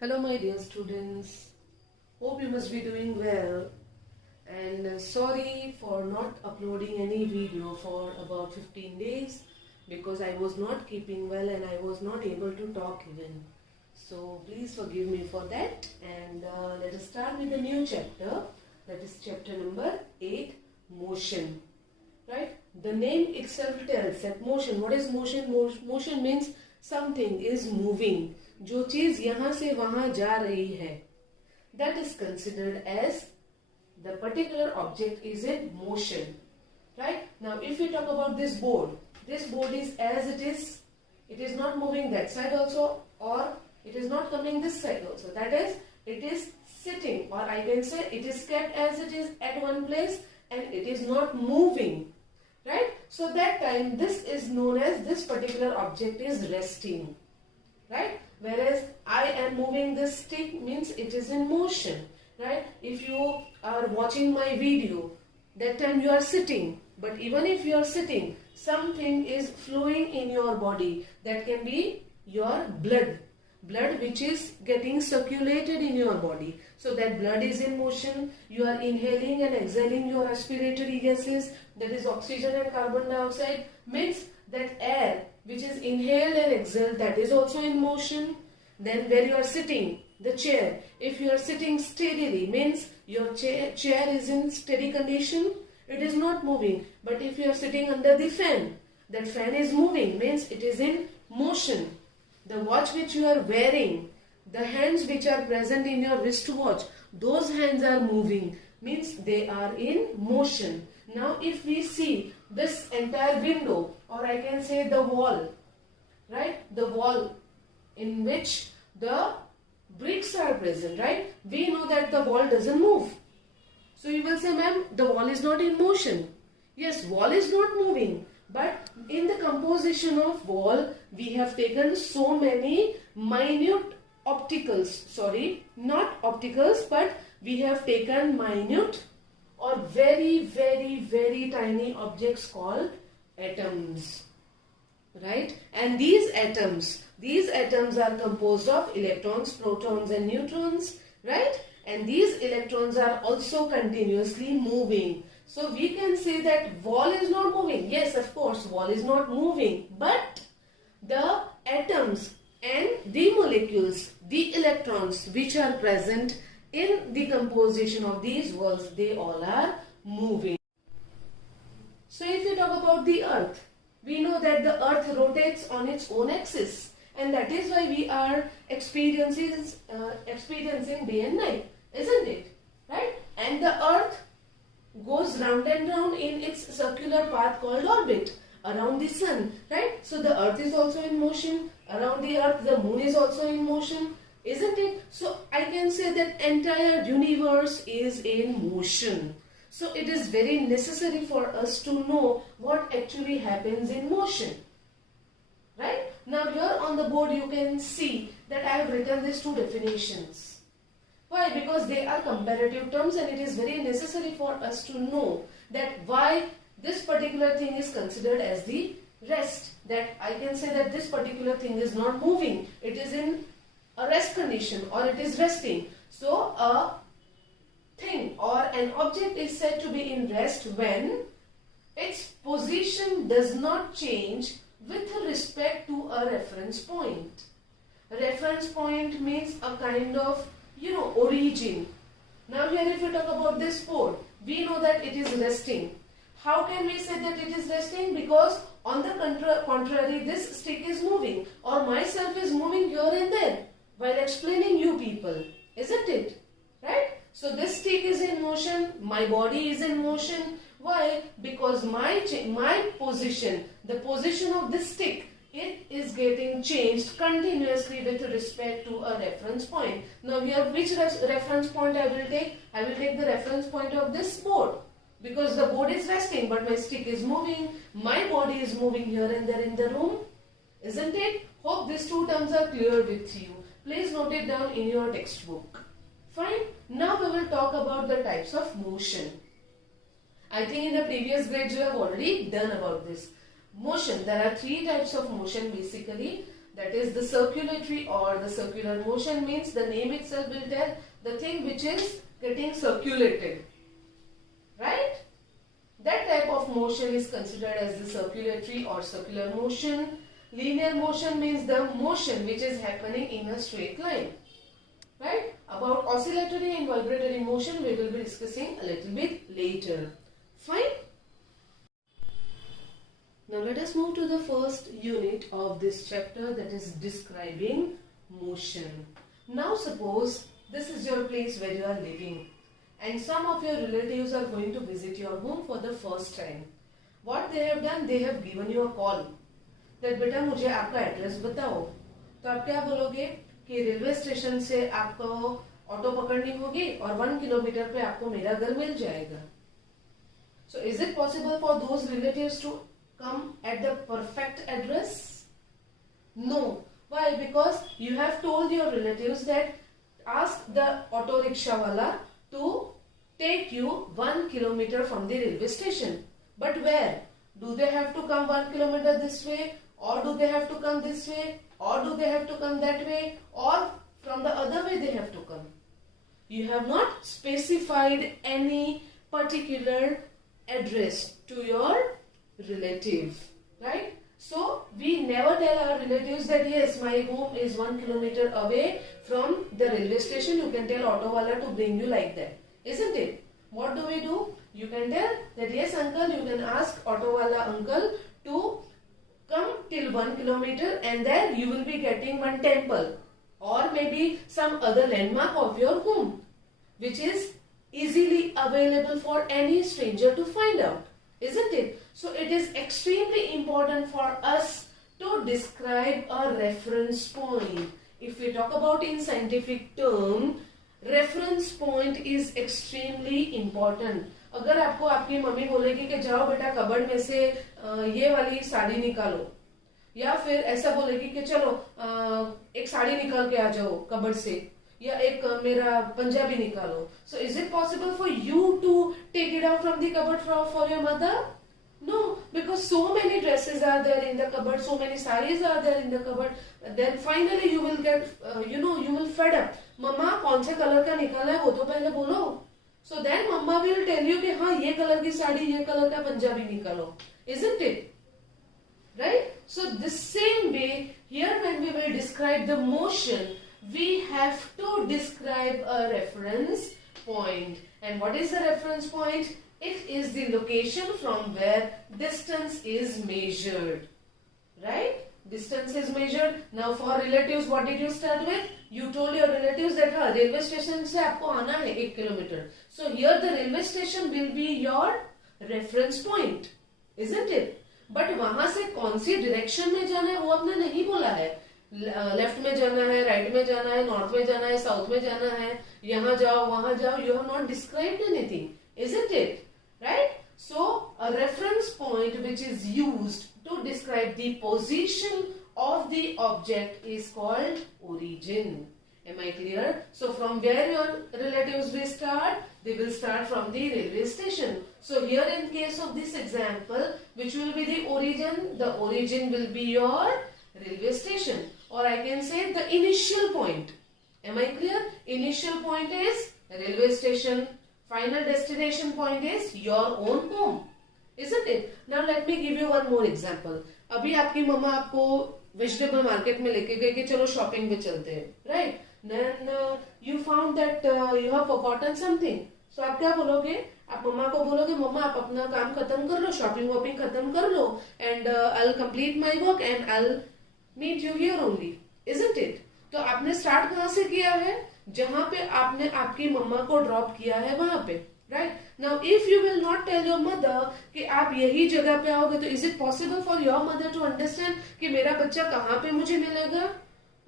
Hello my dear students, hope you must be doing well and sorry for not uploading any video for about 15 days because I was not keeping well and I was not able to talk even. So please forgive me for that and let us start with the new chapter, that is chapter number 8, motion. Right? The name itself tells that motion. What is motion? Motion means something is moving. जो चीज यहाँ से वहां जा रही है, that is considered as the particular object is in motion. Right? Now, if we talk about this board is as it is not moving that side also, or it is not coming this side also. That is, it is sitting, or I can say it is kept as it is at one place and it is not moving. Right? So that time this is known as, this particular object is resting. Right? Whereas I am moving this stick means it is in motion. Right? If you are watching my video, that time you are sitting. But even if you are sitting, something is flowing in your body. That can be your blood which is getting circulated in your body. So that blood is in motion. You are inhaling and exhaling your respiratory gases, that is oxygen and carbon dioxide, means that air which is inhaled and exhaled, that is also in motion. Then where you are sitting, the chair, if you are sitting steadily, means your chair is in steady condition, it is not moving. But if you are sitting under the fan, that fan is moving, means it is in motion. The watch which you are wearing, the hands which are present in your wristwatch, those hands are moving, means they are in motion. Now if we see this entire window, or I can say the wall, right, the wall in which the bricks are present, right, we know that the wall doesn't move. So you will say, ma'am, the wall is not in motion. Yes, wall is not moving. But in the composition of wall, we have taken so many minute not opticals, but we have taken minute or very, very, very tiny objects called atoms. Right? And these atoms are composed of electrons, protons and neutrons. Right? And these electrons are also continuously moving. So we can say that wall is not moving. Yes, of course, wall is not moving. But the atoms and the molecules, the electrons which are present in the composition of these walls, they all are moving. So if you talk about the earth, we know that the earth rotates on its own axis. And that is why we are experiencing day and night, isn't it? Right? And the earth goes round and round in its circular path called orbit around the sun, right? So the earth is also in motion. Around the earth, the moon is also in motion, isn't it? So I can say that entire universe is in motion. So it is very necessary for us to know what actually happens in motion. Right? Now here on the board you can see that I have written these two definitions. Why? Because they are comparative terms and it is very necessary for us to know that why this particular thing is considered as the rest. That I can say that this particular thing is not moving. It is in a rest condition or it is resting. So a thing or an object is said to be in rest when its position does not change with respect to a reference point. A reference point means a kind of origin. Now here if we talk about this board, we know that it is resting. How can we say that it is resting? Because on the contrary, this stick is moving or myself is moving here and there while explaining you people, isn't it? Right? So this stick is in motion, my body is in motion. Why? Because my position, the position of this stick, it is getting changed continuously with respect to a reference point. Now here which reference point I will take? I will take the reference point of this board. Because the board is resting but my stick is moving. My body is moving here and there in the room. Isn't it? Hope these two terms are clear with you. Please note it down in your textbook. Fine. Now we will talk about the types of motion. I think in the previous grades you have already done about this. Motion. There are three types of motion basically. That is the circulatory or the circular motion means the name itself will tell the thing which is getting circulated. Right? That type of motion is considered as the circulatory or circular motion. Linear motion means the motion which is happening in a straight line. Right? About oscillatory and vibratory motion we will be discussing a little bit later. Fine? Now let us move to the first unit of this chapter, that is describing motion. Now suppose this is your place where you are living and some of your relatives are going to visit your home for the first time. What they have done, they have given you a call that बेटा मुझे आपका address बताओ. तो आप क्या बोलोगे कि railway station से आपको ऑटो पकड़नी होगी और 1 किलोमीटर पे आपको मेरा घर मिल जाएगा. So is it possible for those relatives to come at the perfect address? No. Why? Because you have told your relatives that ask the auto rickshaw wala to take you 1 kilometer from the railway station. But where? Do they have to come 1 kilometer this way? Or do they have to come this way? Or do they have to come that way? Or from the other way they have to come? You have not specified any particular address to your relative, right? So we never tell our relatives that yes, my home is 1 kilometer away from the railway station. You can tell auto wala to bring you like that, isn't it? What do? You can tell that yes uncle, you can ask auto wala uncle to come till 1 kilometer and there you will be getting one temple or maybe some other landmark of your home which is easily available for any stranger to find out, isn't it? So it is extremely important for us to describe a reference point. If we talk about in scientific term, reference point is extremely important. अगर आपको आपकी mummy बोलेगी कि जाओ बेटा cupboard में से ये वाली साड़ी निकालो, या फिर ऐसा बोलेगी कि चलो एक साड़ी निकाल के आ जाओ कबर्ड से, या एक मेरा पंजाबी निकालो. So is it possible for you to take it out from the cupboard for your mother? No, because so many dresses are there in the cupboard, so many sarees are there in the cupboard. Then finally you will get, you will fed up. मम्मा कौन से colour का निकाला है वो तो पहले बोलो. So then mama will tell you कि हाँ ये कलर की साड़ी, ये कलर का पंजाबी निकालो, isn't it? Right? So the same way here when we will describe the motion, we have to describe a reference point. And what is the reference point? It is the location from where distance is measured. Right? Distance is measured. Now for relatives, what did you start with? You told your relatives that हाँ railway station से आपको आना है 1 kilometer. So here the railway station will be your reference point, isn't it? But वहाँ से कौन सी direction में जाना है वो आपने नहीं बोला है. लेफ्ट में जाना है, राइट में जाना है, नॉर्थ में जाना है, साउथ में जाना है, यहाँ जाओ वहाँ जाओ. You have not described anything, isn't it? Right? So a reference point which is used to describe the position of the object is called origin. Am I clear? So from where your relatives will start? They will start from the railway station. So here in case of this example, which will be the origin? The origin will be your railway station. Or I can say the initial point. Am I clear? Initial point is railway station. Final destination point is your own home. Isn't it? Now let me give you one more example. अभी आपकी मम्मा आपको vegetable market में लेके गए कि चलो shopping पे चलते हैं, right? Then you found that you have forgotten something. So आप क्या बोलोगे? आप मम्मा को बोलोगे मम्मा आप अपना काम खत्म कर लो, शॉपिंग वॉपिंग खत्म कर लो, and I'll complete my work and I'll meet you here only, isn't it? तो आपने स्टार्ट कहाँ से किया है? जहाँ पे आपने आपकी मम्मा को ड्रॉप किया है वहां पे, right? Now if you will not tell your mother कि आप यही जगह पे आओगे, तो is it possible for your mother to understand कि मेरा बच्चा कहाँ पे मुझे मिलेगा?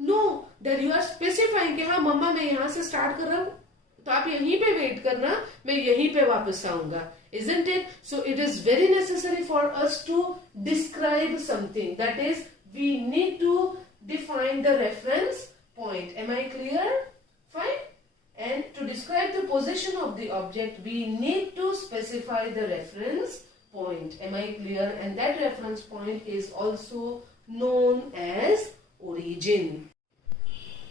No, that you are specifying कि हाँ मम्मा मैं यहाँ से स्टार्ट कर रहा हूँ, तो आप यहीं पे वेट करना, मैं यहीं पे वापस आऊंगा, isn't it? So it is very necessary for us to describe something. That is, we need to define the reference point. Am I clear? Fine. And to describe the position of the object, we need to specify the reference point. Am I clear? And that reference point is also known as origin.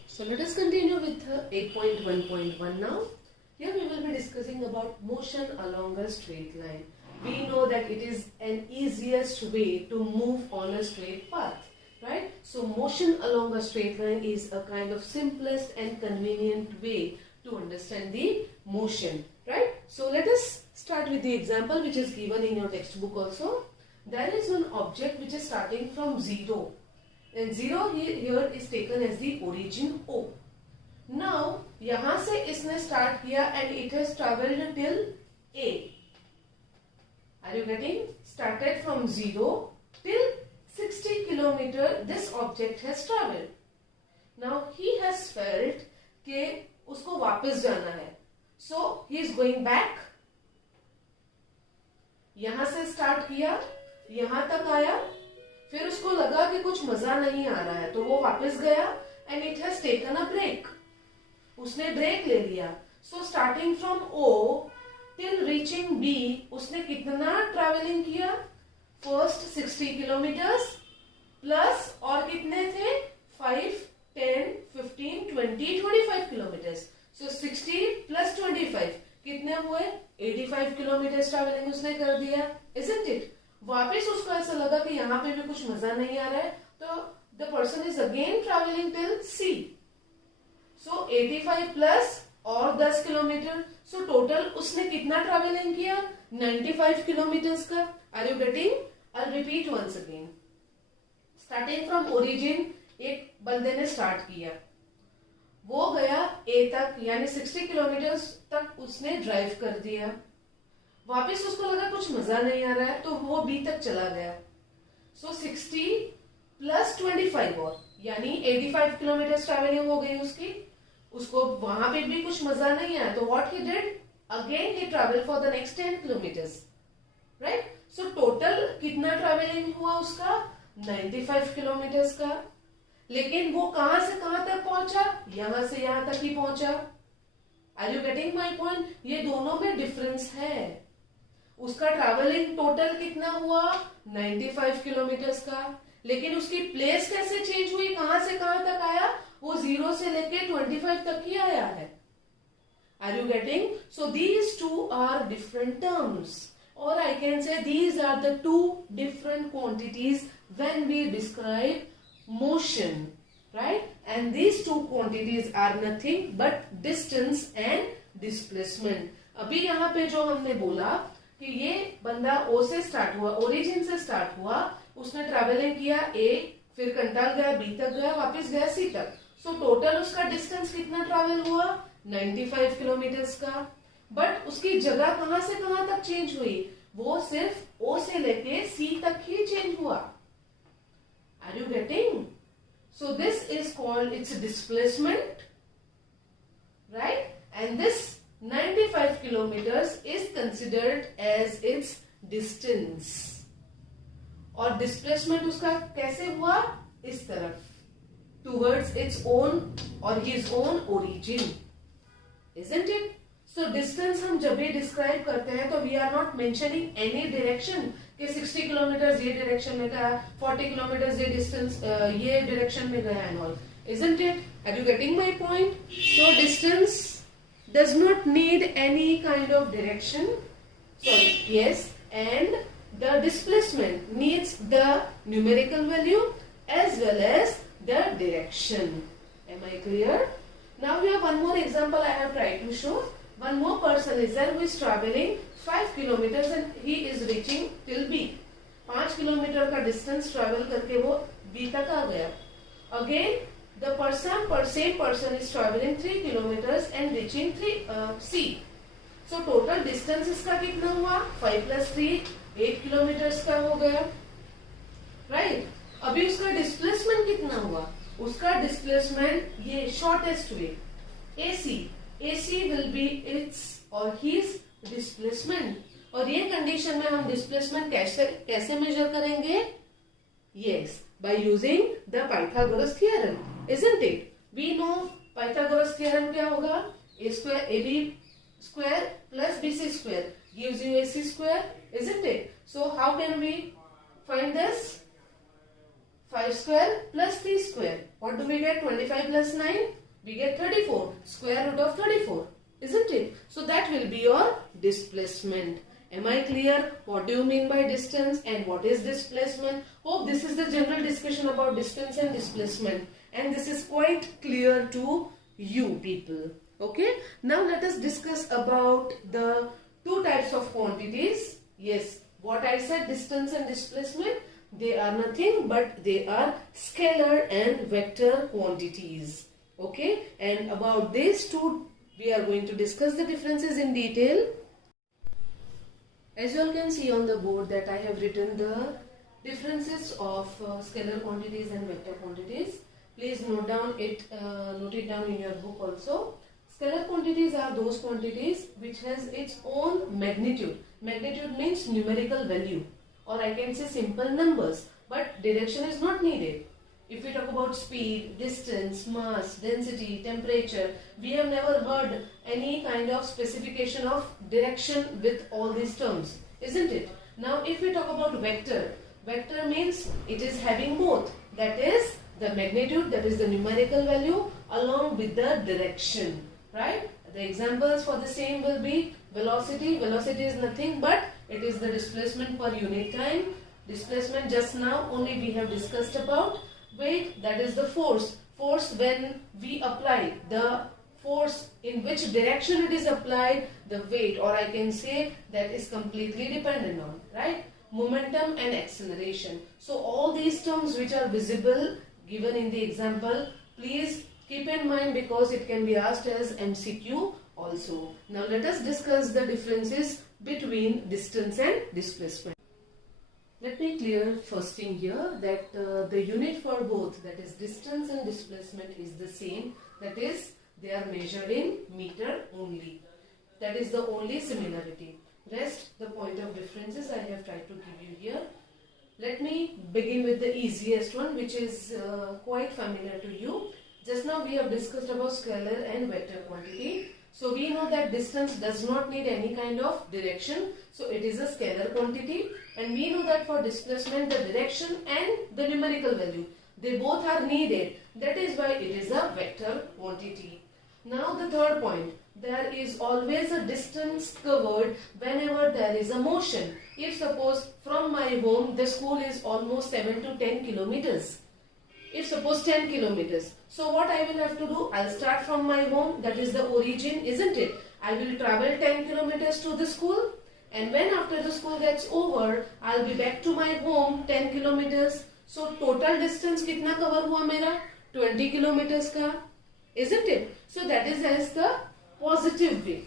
So let us continue with 8.1.1 now. Here we will be discussing about motion along a straight line. We know that it is an easiest way to move on a straight path, right? So motion along a straight line is a kind of simplest and convenient way to understand the motion, right? So let us start with the example which is given in your textbook also. There is one object which is starting from 0, and 0 here is taken as the origin O. Now यहाँ से इसने start किया and it has traveled till A. Are you getting? Started from 0 till 60 kilometer this object has traveled. Now he has felt कि उसको वापस जाना है. So he is going back. यहाँ से start किया, यहाँ तक आया, फिर उसको लगा कि कुछ मजा नहीं आ रहा है तो वो वापस गया and it has taken a break. उसने ब्रेक ले लिया. So starting from O till reaching B उसने कितना ट्रैवलिंग किया? First 60 किलोमीटर्स प्लस और कितने थे? 5, 10, 15, 20, 25 किलोमीटर्स. So 60 plus 25 कितने हुए? 85 किलोमीटर्स ट्रैवलिंग उसने कर दिया, isn't it? वापस उसको ऐसा लगा कि यहाँ पे भी कुछ मजा नहीं आ रहा है तो the person is again traveling till C. So 85 plus और 10 किलोमीटर. So total उसने कितना ट्रैवलिंग किया? 95 किलोमीटर्स का. Are you getting? I'll repeat once again. Starting from origin एक बंदे ने स्टार्ट किया, वो गया A तक यानी 60 किलोमीटर तक उसने ड्राइव कर दिया. वापस उसको लगा कुछ मजा नहीं आ रहा है तो वो B तक चला गया. So 60 plus 25 और यानी 85 किलोमीटर ट्रैवलिंग हो गई उसकी. उसको वहां पे भी कुछ मजा नहीं आया तो what he did? Again he traveled for the next 10 kilometers, right? So total कितना ट्रैवलिंग हुआ उसका? 95 किलोमीटर्स का. लेकिन वो कहां से कहां तक पहुंचा? यहां से यहां तक ही पहुंचा. Are you getting my point? ये दोनों में डिफरेंस है. उसका ट्रैवलिंग टोटल कितना हुआ? 95 किलोमीटर्स का. लेकिन उसकी प्लेस कैसे चेंज हुई? कहां से कहां तक आया? वो 0 से लेके 25 तक ही आया है. Are you getting? So these two are different terms, or I can say these are the two different quantities when we describe motion, right? And these two quantities are nothing but distance and displacement. अभी यहाँ पे जो हमने बोला कि ये बंदा O से स्टार्ट हुआ, ओरिजिन से स्टार्ट हुआ, उसने ट्रैवलिंग किया A, फिर कंटाल गया B तक गया, वापस गया C तक. सो टोटल उसका डिस्टेंस कितना ट्रैवल हुआ? 95 किलोमीटर्स का. बट उसकी जगह कहां से कहां तक चेंज हुई? वो सिर्फ O से लेके C तक ही चेंज हुआ. Are you getting? So this is called its displacement, right? And this 95 kilometers is considered as its distance. और डिस्प्लेसमेंट उसका कैसे हुआ? इस तरफ, towards its own or his own origin, isn't it? So distance हम जब भी डिस्क्राइब करते हैं तो we are not mentioning any direction कि 60 किलोमीटर ये डायरेक्शन में गया, 40 किलोमीटर ये डिस्टेंस ये डायरेक्शन में गया and all, isn't it? Are you getting my point? So distance does not need any kind of direction. Sorry, yes, and the displacement needs the numerical value as well as the direction. Am I clear? Now we have one more example I have tried to show. One more person is there who is traveling 5 kilometers and he is reaching till B. 5 kilometre का distance travel करके वो B तक आ गया. Again the same person is traveling 3 kilometers and reaching C. So total distance इसका कितना हुआ? 5 plus 3 8 kilometres का हो गया, राइट? अभी उसका डिस्प्लेसमेंट कितना हुआ? उसका डिस्प्लेसमेंट ये shortest way AC will be its और हिज डिस्प्लेसमेंट. और ये कंडीशन में हम डिस्प्लेसमेंट कैसे मेजर करेंगे? Yes, by using the Pythagoras theorem, isn't it? We know Pythagoras theorem क्या होगा? a square ab square plus bc square gives you ac square, isn't it? So how can we find this? 5 square plus 3 square. What do we get? 25 plus 9? We get 34. Square root of 34. Isn't it? So that will be your displacement. Am I clear? What do you mean by distance and what is displacement? Hope this is the general discussion about distance and displacement. And this is quite clear to you people. Okay. Now let us discuss about the two types of quantities. Yes, what I said, distance and displacement, they are nothing but they are scalar and vector quantities. Okay. And about these two, we are going to discuss the differences in detail. As you all can see on the board that I have written the differences of scalar quantities and vector quantities. Please note it down in your book also. Scalar quantities are those quantities which has its own magnitude. Magnitude means numerical value, or I can say simple numbers, but direction is not needed. If we talk about speed, distance, mass, density, temperature, we have never heard any kind of specification of direction with all these terms, isn't it? Now if we talk about vector, vector means it is having both, that is the magnitude, that is the numerical value, along with the direction, right? The examples for the same will be velocity. Velocity is nothing but it is the displacement per unit time. Displacement just now only we have discussed about. Weight, that is the force. Force, when we apply the force, in which direction it is applied, the weight, or I can say that is completely dependent on, right? Momentum and acceleration. So all these terms which are visible given in the example, please keep in mind because it can be asked as MCQ also. Now let us discuss the differences between distance and displacement. Let me clear first thing here that the unit for both, that is distance and displacement, is the same. That is, they are measured in meter only. That is the only similarity. Rest, the point of differences I have tried to give you here. Let me begin with the easiest one, which is quite familiar to you. Just now we have discussed about scalar and vector quantity. So we know that distance does not need any kind of direction. So it is a scalar quantity. And we know that for displacement, the direction and the numerical value, they both are needed. That is why it is a vector quantity. Now the third point, there is always a distance covered whenever there is a motion. If suppose from my home, the school is almost 7 to 10 kilometers. If suppose 10 kilometers. So what I will have to do? I'll start from my home, that is the origin, isn't it? I will travel 10 kilometers to the school. And when after the school gets over, I'll be back to my home 10 kilometers. So total distance kitna cover hua mera? 20 kilometers ka. Isn't it? So that is as the positive way.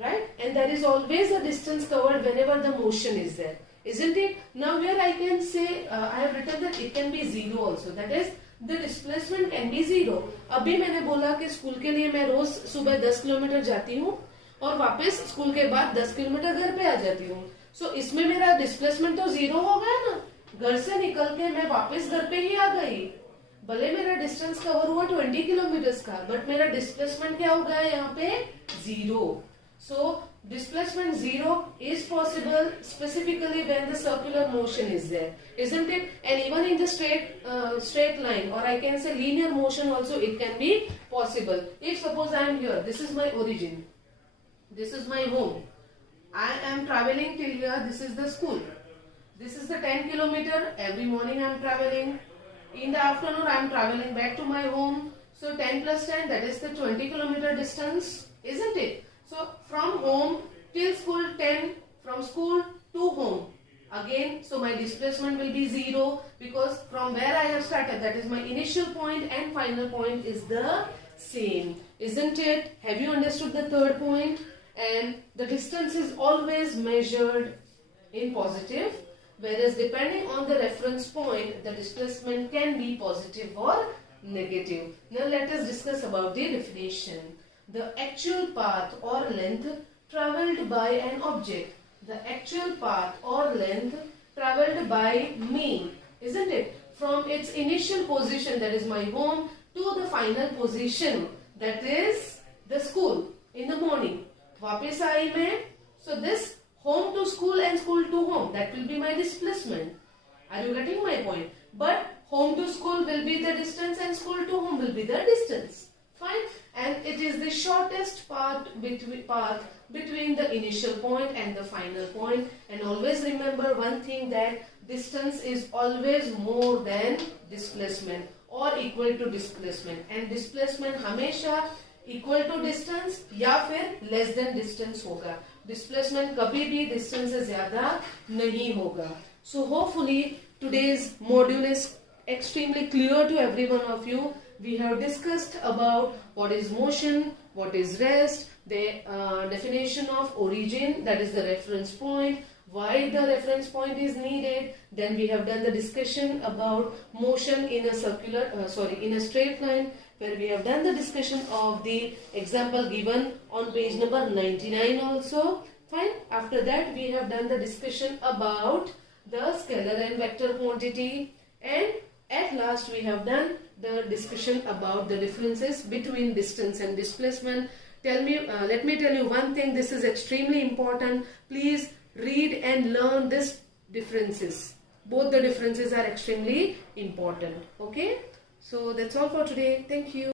Right? And there is always a distance covered whenever the motion is there. Isn't it? Now here I can say, I have written that it can be zero also. That is, the displacement can be zero. अभी मैंने बोला कि school के लिए मैं रोज सुबह 10 kilometre जाती हूँ और वापस स्कूल के बाद 10 किलोमीटर घर पे आ जाती हूँ. सो इसमें मेरा डिस्प्लेसमेंट तो जीरो हो गया ना. घर से निकल के मैं वापस घर पे ही आ गई. भले मेरा डिस्टेंस कवर हुआ 20 किलोमीटर का, बट मेरा डिस्प्लेसमेंट क्या हो गया यहाँ पे? Zero. So displacement zero is possible specifically when the circular motion is there, isn't it? And even in the straight line, or I can say linear motion also, it can be possible. If suppose I am here, this is my origin, this is my home, I am traveling till here, this is the school, this is the 10 kilometer, every morning I am traveling, in the afternoon I am traveling back to my home. So 10 plus 10, that is the 20 kilometer distance, isn't it? So from home till school 10, from school to home. Again, so my displacement will be zero because from where I have started, that is my initial point and final point is the same. Isn't it? Have you understood the third point? And the distance is always measured in positive, whereas depending on the reference point, the displacement can be positive or negative. Now let us discuss about the definition. The actual path or length travelled by an object. The actual path or length travelled by me, isn't it? From its initial position, that is my home, to the final position, that is the school in the morning. वापस आई मैं. So this home to school and school to home, that will be my displacement. Are you getting my point? But home to school will be the distance and school to home will be the distance. Fine. And it is the shortest path between the initial point and the final point. And always remember one thing, that distance is always more than displacement or equal to displacement. And displacement हमेशा equal to distance या फिर less than distance होगा. Displacement कभी भी distance से ज़्यादा नहीं होगा. So hopefully today's module is extremely clear to every one of you. We have discussed about what is motion, what is rest, the definition of origin, that is the reference point, why the reference point is needed. Then we have done the discussion about motion in a in a straight line, where we have done the discussion of the example given on page number 99 also. Fine. After that we have done the discussion about the scalar and vector quantity, and at last we have done the discussion about the differences between distance and displacement. Let me tell you one thing, this is extremely important. Please read and learn these differences. Both the differences are extremely important. Okay, so that's all for today. Thank you.